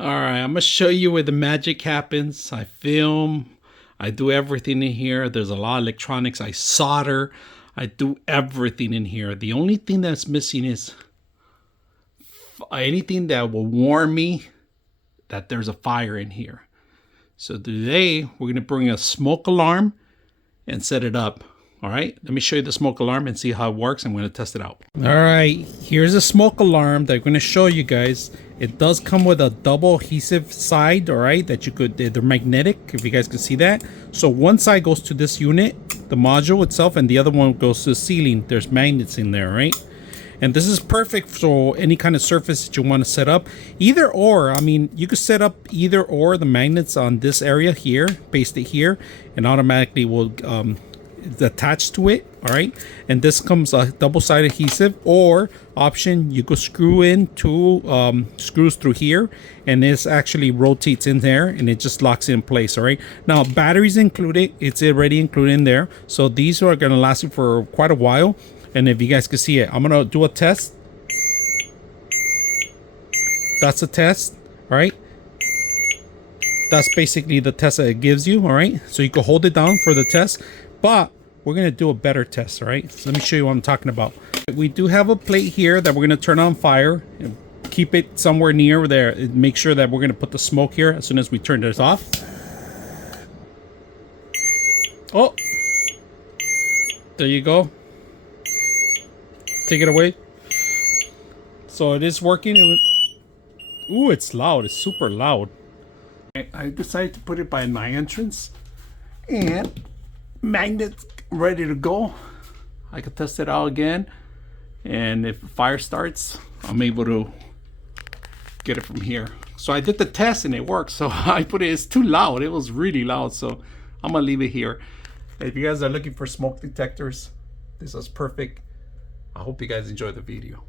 All right, I'm gonna show you where the magic happens. I film, I do everything in here. There's a lot of electronics. I solder, I do everything in here. The only thing that's missing is anything that will warn me that there's a fire in here. So today we're gonna bring a smoke alarm and set it up. All right, let me show you the smoke alarm and see how it works. I'm going to test it out. All right, here's a smoke alarm that I'm going to show you guys. It does come with a double adhesive side, all right, that you could, they're magnetic, if you guys can see that. So one side goes to this unit, the module itself, and the other one goes to the ceiling. There's magnets in there, right? And this is perfect for any kind of surface that you want to set up. Either or, I mean, you could set up either or the magnets on this area here, paste it here, and automatically will attached to it. All right, and this comes a double-sided adhesive, or option you could screw in two screws through here, and this actually rotates in there and it just locks it in place. All right, now batteries included, it's already included in there, so these are going to last you for quite a while. And if you guys can see it, I'm gonna do a test. That's a test. All right, that's basically the test that it gives you. All right, so you can hold it down for the test, but we're going to do a better test. All right, so let me show you what I'm talking about. We do have a plate here that we're going to turn on fire and keep it somewhere near there. Make sure that we're going to put the smoke here as soon as we turn this off. Oh, there you go. Take it away. So it is working. Ooh, it's loud. It's super loud. I decided to put it by my entrance, and magnets ready to go. I could test it out again, and if the fire starts, I'm able to get it from here. So I did the test and it worked. So I put it, it's too loud. It was really loud, so I'm gonna leave it here. If you guys are looking for smoke detectors, this is perfect. I hope you guys enjoyed the video.